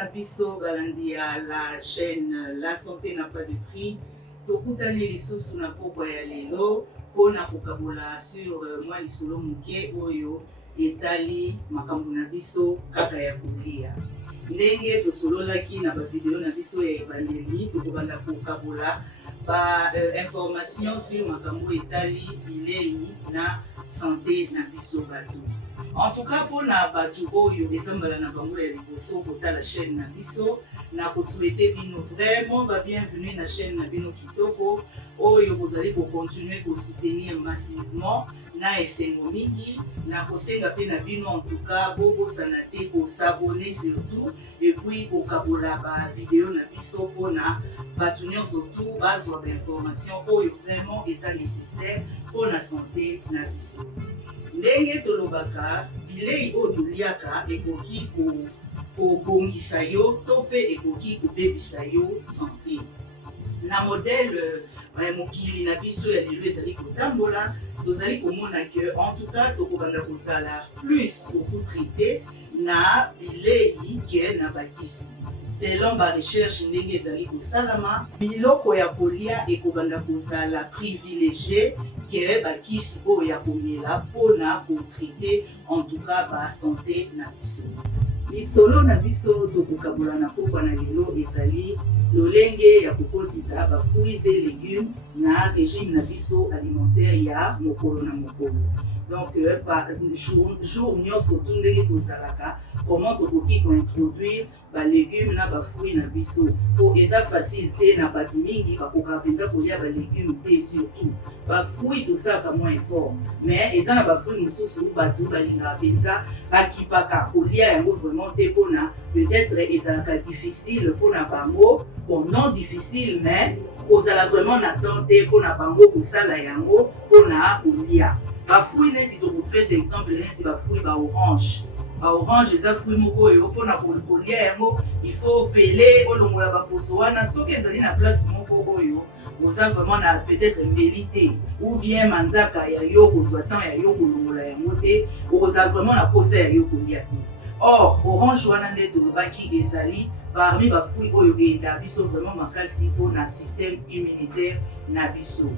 na biso balandi ya la chaîne La Santé n'a pas de prix. Tokutani lisusu na pokwa ya lelo pona kokabola sur mwa lisolo muke oyo etali makambo na biso kaka ya kolia. Ndenge tosololaki na ba video na biso ya ebandeli tokobanda kokabola ba information sur makambo etali bilei na santé na biso bato. En tout cas, pour na batu oyo ezambala na bango ya liboso kota la chaîne na biso na ko souhaiter bino vraiment ba bienvenue na chaîne na bino kitoko oyo bozali ko continuer ko soutenir massivement na esengo mingi na kosenga pe na bino en tout cas bobo sanate ko s'abonner surtout et puis ko kabola ba vidéo na biso pona batu nyonso surtout bazwa ba information oyo vraiment est nécessaire pour la santé na biso. Ndenge tolobaka bilei oyo toliaka ekoki kobongisa yo to mpe ekoki kobebisa yo santé. Na modèle mokili na biso ya lelo ezali kotambola tozali komona ke en tout cas tokobanda kozala plus okotraite na bilei ke na bakisi. Selon ba recherche ndenge ezali kosalama biloko ya kolia ekobanda kozala privilégié ke bakisi oyo ya komela mpona kotraite en tout cas ba santé na biso. Lisolo na biso tokokabola na pokwa na lelo ezali lolenge ya kokotisa ba fruits et légumes na régime na biso alimentaire ya mokolo na mokolo. Donc par jour nyonso tu ndenge tozalaka comment tokoki kointroduire ba légumes na ba fruits na biso po eza facile te na bato mingi bakoka mpenza kolia ba légumes te surtout ba fruits tosalaka moins effort mais eza na ba fruits mosusu bato balingaka mpenza bakipaka kolia yango vraiment te mpona peut-être ezalaka difficile mpona bango bon non difficile mais kozala vraiment na temps te mpona bango kosala yango mpona kolia. Ba fruits neti tokopesa exemple neti ba fruits ba orange. Ba orange eza fruit moko oyo mpona kolia yango il faut peler olongola ba poso wana soki ezali na place moko oyo oza vraiment na peut-être mbeli te ou bien manzaka ya yo kozwa temps ya yo kolongola yango te oza vraiment na posa ya yo kolia te. Or orange wana nde tolobaki ezali parmi ba fruits oyo eyeda biso vraiment makasi mpona système immunitaire na biso.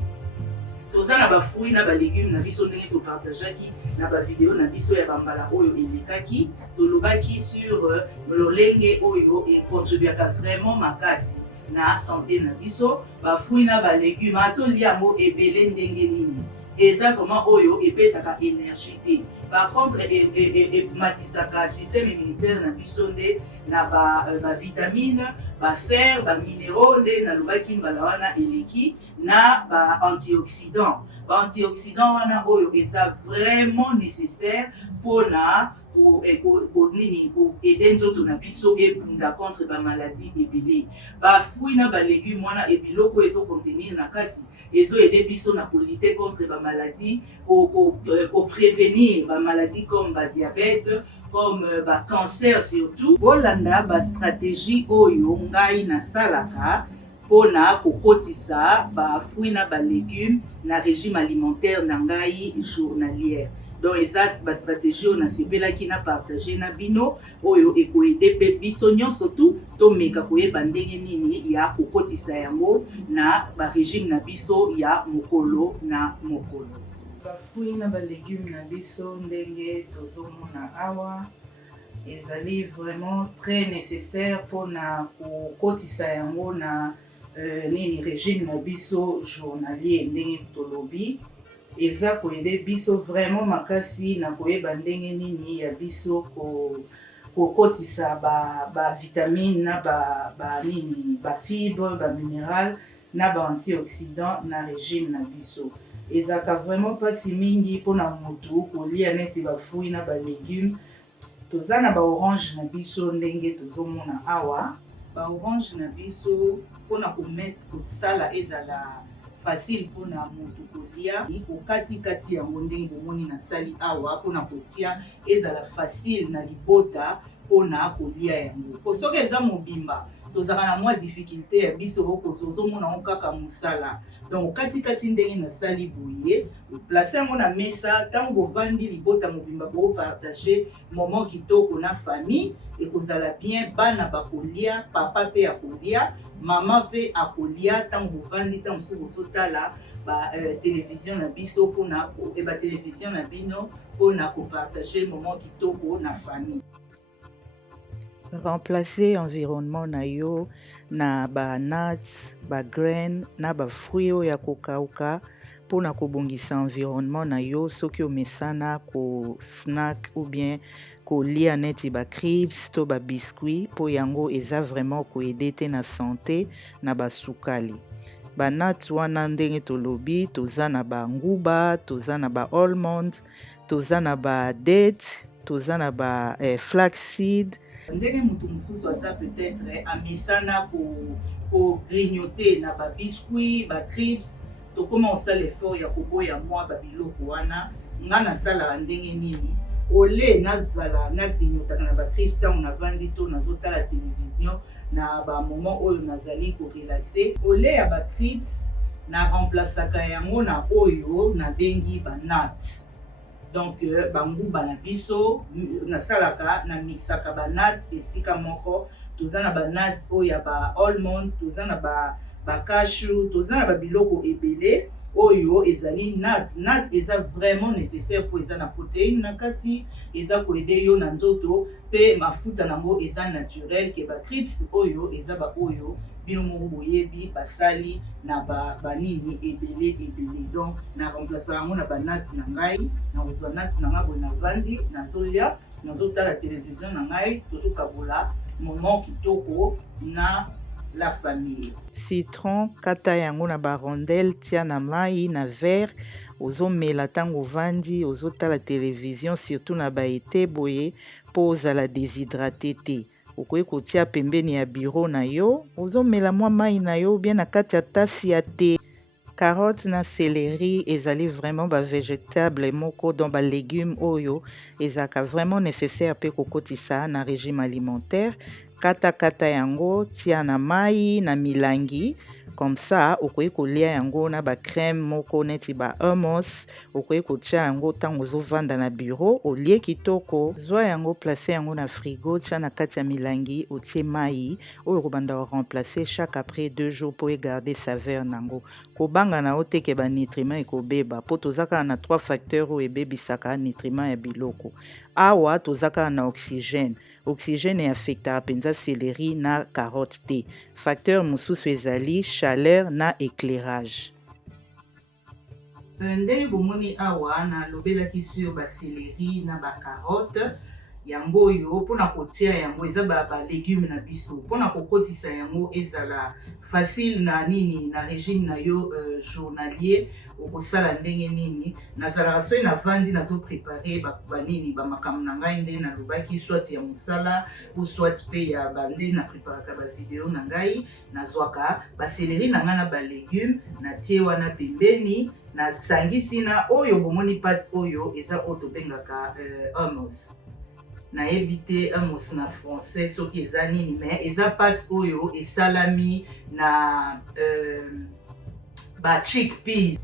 Toza na ba fruits na ba légumes na biso ndenge topartageaki na ba vidéo na biso ya bambala oyo elekaki tolobaki sur lolenge oyo econtribuaka vraiment makasi na santé na biso ba fruits na ba légumes atolia yango ebele ndenge nini eza vraiment oyo epesaka énergie te. Par contre ekumatisaka système immunitaire na biso nde na ba vitamine ba fer ba minéraux nde nalobaki mbala wana eleki na ba antioxydant wana oyo eza vraiment nécessaire mpona ede nzoto na biso ebunda contre ba maladie ebele. Ba fruits na ba légumes wana ebiloko ezocontenir na kati ezoede biso na kolite contre ba maladie prévenir ba maladie comme ba diabète comme ba cancer surtout. Bolanda ba stratégie oyo ngai nasalaka mpona kokotisa ba fruits na ba légumes na régime alimentaire na ngai journalière. Donc eza ba stratégie oyo nasepelaki na partager na bino oyo ekoede pe biso nyonso tu tomeka koyeba ndenge nini ya kokotisa yango na ba régime na biso ya mokolo na mokolo. Ba fruits na ba légumes na biso ndenge tozomona awa ezali vraiment très nécessaire mpona kokotisa yango na régime na biso journalier ndenge tolobi. Eza koyede biso vraiment makasi na koyeba ndenge nini ya biso kokotisa ba vitamine na ba fibre ba minéral na ba antioxydant na régime na biso. Ezaka vraiment pasi mingi mpona motu kolia neti ba fruits na ba légumes. Toza na ba orange na biso ndenge tozomona awa ba orange na biso mpona kosala ezala facile mpona motu kolia okati yango ndenge bomoni nasali awa mpona kotia ezala facile na libota mpona kolia yango. Po soki eza mobimba tozaka na mwa difficulté ya biso okoso ozomona ngo kaka mosala. Donc katikati ndenge nasali boye place yango na mesa ntango bovandi libota mobimba bopartage moment kitoko na famille ekozala bien, bana bakolia, papa mpe akolia, mama mpe akolia ntango bovandi ntango mosusu bozotala télévision na biso mpona télévision na bino mpona kopartage moment kitoko na famille. Remplacer environnement na yo na ba nuts, ba grain na ba fruit oyo ya kokauka mpona kobongisa environnement na yo soki omesana ko snack ou bien kolia neti ba crisps to ba biscuit mpo yango eza vraiment koede te na santé na basukali. Ba nuts wana ndenge tolobi toza na ba nguba, toza na ba almond, toza na ba date, toza na ba flaxseed. Ndenge mutu mosusu aza peut-être amesana grignoter na ba biscuit, ba crisps, tokoma osala effort ya koboya mwa babiloko wana. Nga nasalaka ndenge nini ole nazala na grignotaka na ba crisps ntango navandi to nazotala télévision na ba moment oyo nazali korelaxe. Ole ya ba crisps na remplaçaka yango na oyo nabengi ba nuts. Donc banguba na biso nasalaka na mixaka ba nuts esika moko, toza na ba nuts oyo ya ba almonds, toza na ba cashew, toza na ba biloko ebele oyo ezali nuts. Nuts eza vraiment nécessaire pour eza na protéine na kati, eza koede yo na nzoto pe mafuta nango eza naturel. Ke ba crisps oyo eza ba oyo bino moko boyebi basali na banini ebele. Donc na remplacer yango na ba nuts na ngai, na kozwa nuts na ngai boye navandi nazolia nazotala télévision na ngai tozokabola moment kitoko na la famille. Citron kata yango na ba rondelle tia na mai na verre ozomela ntango ovandi ozotala télévision, surtout na ba été boye mpo ozala déshydraté te. Okoki kotia pembeni ya bureau na yo ozomela mwa mai na yo bien na kati ya tasi ya te. Carotte na céleri ezali vraiment ba végétable moko dans ba légumes oyo ezaka vraiment nécessaire pe kokotisa na régime alimentaire. Kata yango tia na mai na milangi comme ça okoki kolia yango na ba crème moko neti ba hummus, okoki kotia yango ntango ozovanda na bureau olie kitoko. Zwa yango place yango na frigo tia na kati ya milangi otie mai oyo kobanda remplacer chaque après 2 jours pour garder saveur nango. Kobanga na oteke ba nutriments ekobeba po tozaka na 3 facteurs oyo ebebisaka nutriments ya biloko. Awa tozaka na oxygène. Oxygène affecta penza céleri na carotte te. Facteur mosusu ezali chaleur na éclairage. Ndenge bomoni awa na lobelaki sur ba céleri na ba carotte yango oyo mpona kotia yango eza ba légumes na biso mpona kokotisa yango ezala facile na nini na régime na yo journalier okosala ndenge nini. Nazalaka soki navandi nazoprépare banini bamakambo na ngai nde nalobaki soit ya mosala ou soit mpe ya bande na préparaka bavideo na ngai, nazwaka baseleri na ngai na balégume natie wana pembeni nasangisi na oyo bomoni pate oyo eza oyo tobengaka hummus. Nayebi te hummus na français soki eza nini mais eza pate oyo esalami na ba chickpeas.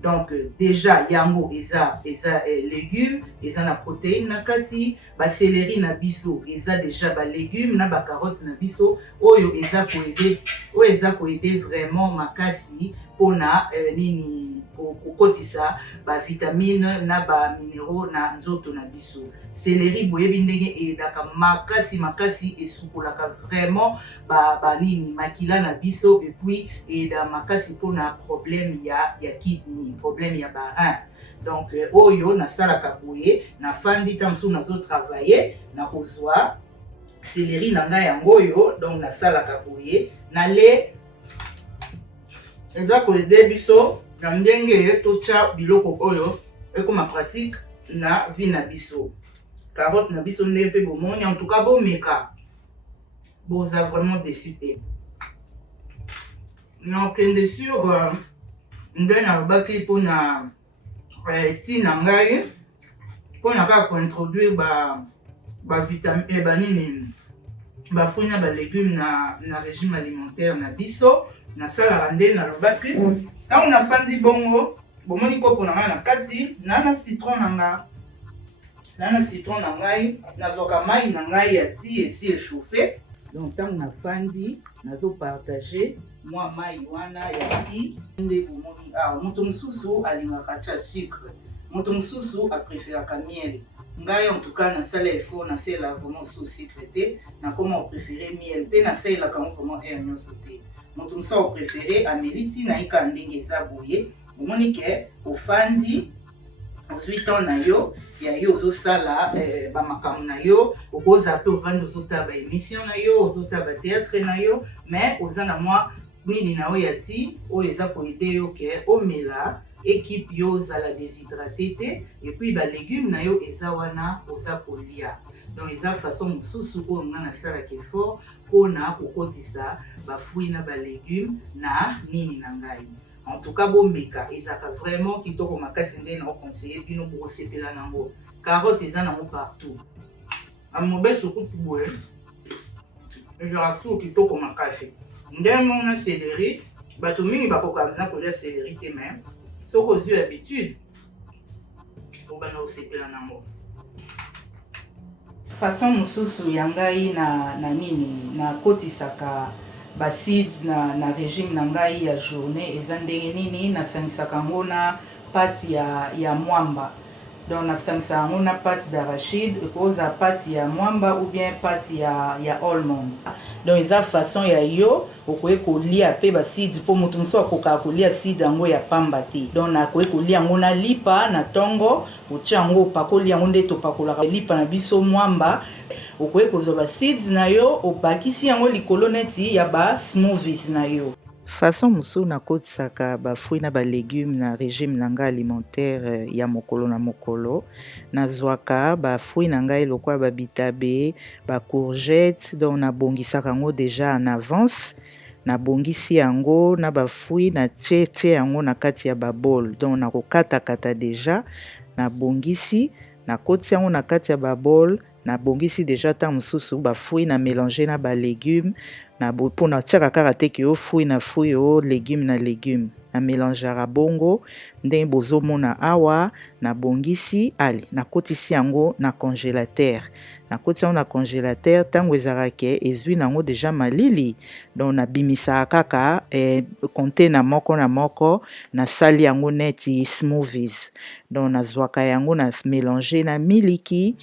Donc déjà yango eza légumes, eza na protéine na kati, ba céleri na biso eza déjà ba légumes na ba carottes na biso oyo eza koede vraiment makasi pona nini kokotisa ba vitamine na ba minéraux na nzoto na biso. Céleri boyebi ndenge edaka makasi esukolaka vraiment ba nini makila na biso et puis eda makasi pona problème ya kidney, problème ya ba rein. Donc oyo nasalaka boye nafandi ta mosusu nazotravailler na kozwa céleri na ngai yango oyo, donc nasalaka boye na le eza koede biso na ndenge totia biloko oyo ekoma pratique na vie na biso. Carotte na biso ndenge mpe bomoni en tout cas bomeka boza vraiment déçu te. Nakende sur ndenge nalobaki mpona ntina ngai mpona kaka kointroduire ba vitamine banini bafruit na balégume na régime alimentaire na biso nasalaka nde nalobaki ntango nafandi bongo bomoni kopo na ngai na kati na citron na ngai nazwaka mai na ngai ya ti esi échauffé donc ntango nafandi nazopartage mwa mai wana ya ti nde bomoni awa moto mosusu alingaka tia sucre moto mosusu apréféraka miel ngai en tout cas nasala effort nasalela vraiment so sucre te nakoma opréféré miel mpe nasalelaka ngo vraiment aire nyonso te moto mosusu opréféré ameli ntina yika ndenge eza boye omoni ke ofandi ozwi temps na yo ya yo ozosala bamakambo na yo okozala mpe ovandi ozotala baémission na yo ozotala batéâtre na yo mais oza na mwa nini na oyo ya ti oyo eza koede yo ke omela équipe yo ozala déshydraté te epuis balégume na yo eza wana oza kolia donc eza façon mosusu oyo nga nasalaka effort mpona kokotisa bafruit na balégume na nini na ngai en tout cas bomeka ezalaka vraiment kitoko makasi nde naoconseille bino bokosepela nango carotte eza nango partout amobeso kutu boye ezalaka suku kitoko makasi ndenge mona céleri bato mingi bakokana na kolia céleri te mais soki ozwi habitude obanda kosepela nango façon mosusu ya ngai na nini nakotisaka baseeds na régime na ngai ya journée eza ndenge nini nasangisaka yango na pate ya mwamba donc nasangisaka yango na pate d'arachide ekozala pate ya mwamba ou bien pate ya almond donc eza façon ya yo okoki kolia mpe baseeds mpo moto mosusu akokaka kolia seed yango ya pamba te donc nakoki kolia yango na lipa na ntongo otia yango opakoli yango nde topakolaka lipa na biso mwamba okoki kozwa baseeds na yo obakisi yango likolo neti ya basmoothies na yo façon mosusu nakotisaka bafruit na balégume na régime na ngai alimentaire ya mokolo na mokolo nazwaka bafruit na ngai lokola babitabe bacourgette donc nabongisaka yango déjà en avance nabongisi yango na bafruit natie yango na kati ya babol donc nakokatakata déjà nabongisi nakoti yango na kati ya babol nabongisi déjà ntango mosusu bafruit na mélange na balégume mpo natiaka kaka te ke yo fruit na fruit o légume na légume namélangeaka bongo ndenge bozomona awa nabongisi ale nakotisi yango na congélateur nakoti yango na congélateur ntango ezalaka ke ezwi nango déjà malili donc nabimisaka kaka container moko na moko nasali yango neti smoothies donc nazwaka yango na mélange na miliki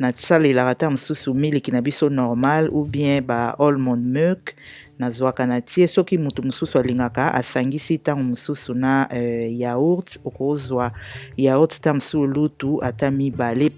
nasalelaka ta mosusu miliki na biso normal ou bien ba almond milk nazwaka na tie soki moto mosusu alingaka asangisi ntango mosusu na yaourt okozwa yaourt ntango mosusu lutu ata mibale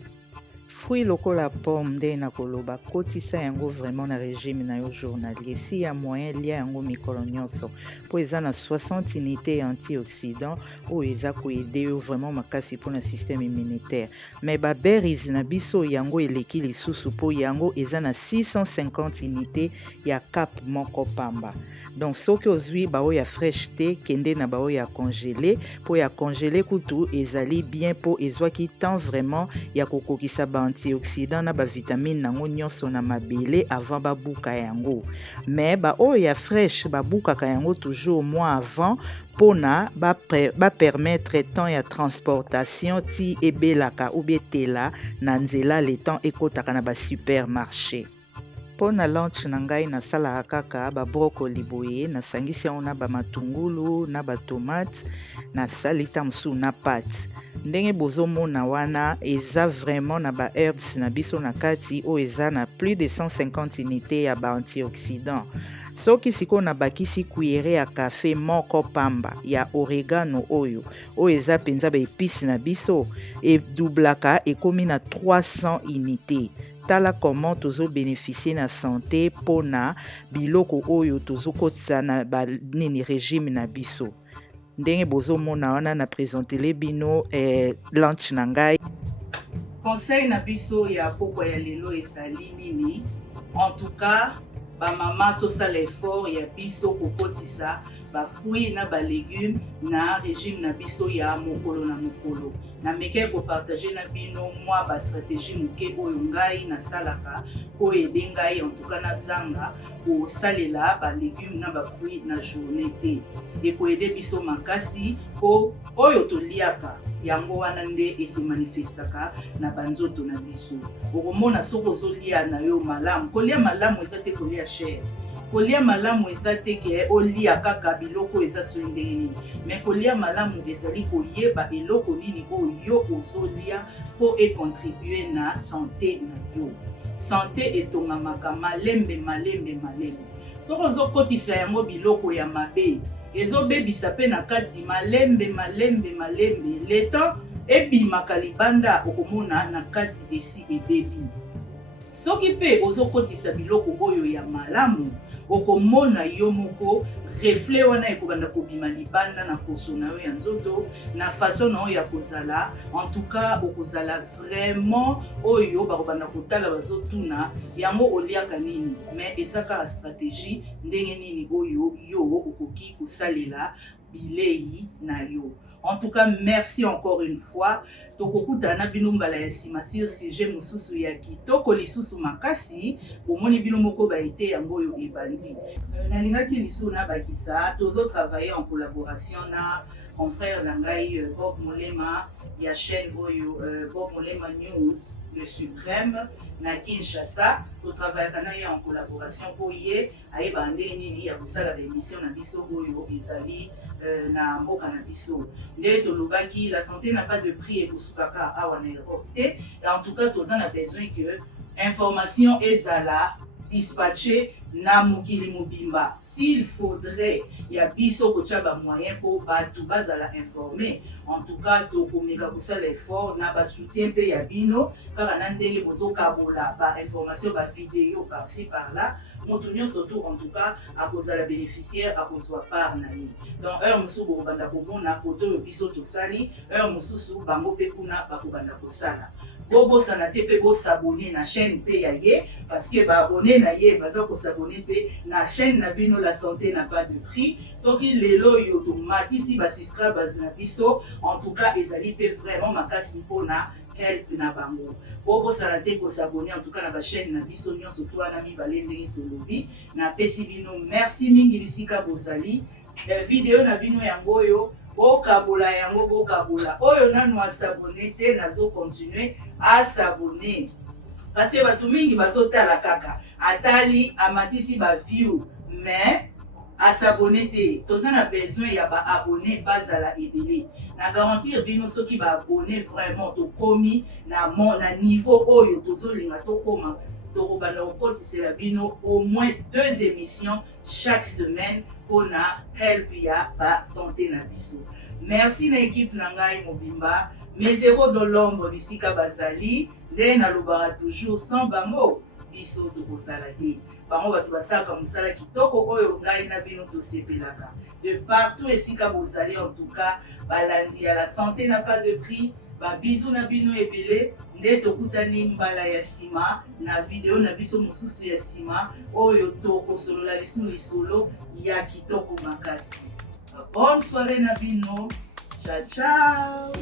fruit lokola pomme nde nakoloba kotisa yango vraiment na régime na yo journalier si ya moyen lia yango mikolo nyonso mpo eza na 60 unité antioxydant oyo eza koede yo vraiment makasi mpona système immunitaire mais baberries na biso yango eleki lisusu mpo yango eza na 650 unité ya cap moko pamba donc soki ozwi baoyo ya fraîche te kende na baoyo ya congélé mpo ya congélé kutu ezali bien mpo ezwaki temps vraiment ya kokokisa antioxydant na bavitamine nango nyonso na mabele avant babuka yango mais baoyo ya fraîche babukaka yango toujours mois avant mpona bapermettre temps ya transportation ti ebelaka ou bien tela na nzela le temps ekotaka na basupermarché mpona lunch na ngai nasalaka kaka babrocoli boye nasangisi yango na bamatungulu na batomate nasali ta mosusu na pate ndenge bozomona wana eza vraiment na baherbes na biso na kati oyo eza na plus de 150 unité ya baantioxydant soki sikoyo nabakisi cuillere ya kafe moko pamba ya oregano oyo eza mpenza baepisi na biso edublaka ekomi na 300 unité tala comment tozobénéficie na santé mpona biloko oyo tozokotisa na banini régime na biso ndenge bozomona wana na présentele bino lunch na ngai conseil na biso ya pokwa ya lelo ezali nini en tout cas bamama tosala effort ya biso kokotisa ba fruits na ba légumes na régime na biso ya mokolo na mokolo. Na meke ko partager na bino moi ba stratégie moke oyo ngai na salaka ko aider ngai en tout cas na zanga ko salela ba légumes na ba fruits na journée te. Et ko aider biso makasi ko oyo to liaka yango wana nde ese manifestaka na banzoto na biso. Okomona soko zolia na yo malamu. Kolia malamu eza te kolia cher. Kolia malamu eza te ke olia kaka biloko eza so ndenge nini. Mais kolia malamu ezali koyeba eloko nini oyo ozolia po e contribuer na santé na yo. Santé etongamaka malembe malembe malembe. Soko ozokotisa yango biloko ya mabe ezobebisa pe na kati malembe malembe malembe leto ebimaka libanda okomona na kati esi ebebi. Soki pe ozokotisa biloko oyo ya malamu okomona yo moko reflet wana ekobanda kobima libanda na poso na yo ya nzoto na façon na yo ya kozala. En tout cas okozala vraiment oyo bakobanda kotala bazotuna yango oliaka nini, mais ezaka la stratégie ndenge nini oyo yo okoki kosalela bilei na yo. En tout cas, merci encore une fois. Tokokuta na bino mbala ya sima si sujet mususu ya kitoko lisusu makasi omoni bino moko ba été yango yo ebandi. Nalingaki lisusu na bakisa tozo travailler en collaboration na confrère Langai Bob Molema ya chaîne oyo Bob Molema News le suprême na Kinshasa. To travailler kana en collaboration pour ye ayeba ndenge nini ya kosala ba émission na biso oyo ezali na mboka na biso. Nde tolobaki la santé n'a pas de prix et busukaka awa na Europe te. Et en tout cas toza na besoin que information ezala dispatché na mokili mobimba. S'il faudrait ya biso kotia ba moyen po batu bazala informé, en tout cas tokomeka kosala effort na ba soutien pe ya bino kaka na ndenge bozokabola ba information ba vidéo par-ci par-là moto nyonso surtout en tout cas akozala bénéficiaire akozwa part na ye. Donc heure mosusu bokobanda komona koto oyo biso tosali, heure mosusu bango pe kuna bakobanda kosala. Bobosana te pe bosabone na chaîne pe ya ye parce que ba abonné na ye baza ko s'abonner pe na chaîne na bino la santé n'a pas de prix. Soki lelo yo to matisi ba subscribers na biso en tout cas ezali pe vraiment makasi pona help na bango. Bobosana te ko s'abonner en tout cas na ba chaîne na biso nyonso to na mibale ndenge tolobi na pesi bino merci mingi bisika bozali. Vidéo na bino yango yo bokabola yango bokabola oyo nanu asabone te nazo continuer à s'abonner parce que batu mingi bazotala kaka atali amatisi ba view mais à s'abonner te toza na besoin ya ba abonné bazala ebele na garantir bino soki ba abonné vraiment to komi na niveau oyo tozolinga to koma tokobanda kokotisela bino au moins 2 émissions chaque semaine pour na help ya ba santé na biso. Merci na équipe na ngai mobimba mes héros dans l'ombre bisika bazali nde nalobaka toujours sans bango biso tokozala te. Bango bato basalaka mosala kitoko oyo ngai na bino tosepelaka de partout esika bozali. En tout cas balandi ya la santé n'a pas de prix. Ba bisou na bino ebele nde tokutani mbala ya sima na video na biso mosusu ya sima oyo tokosolola lisusu lisolo ya kitoko makasi. Bonne soirée na bino. Ciao ciao.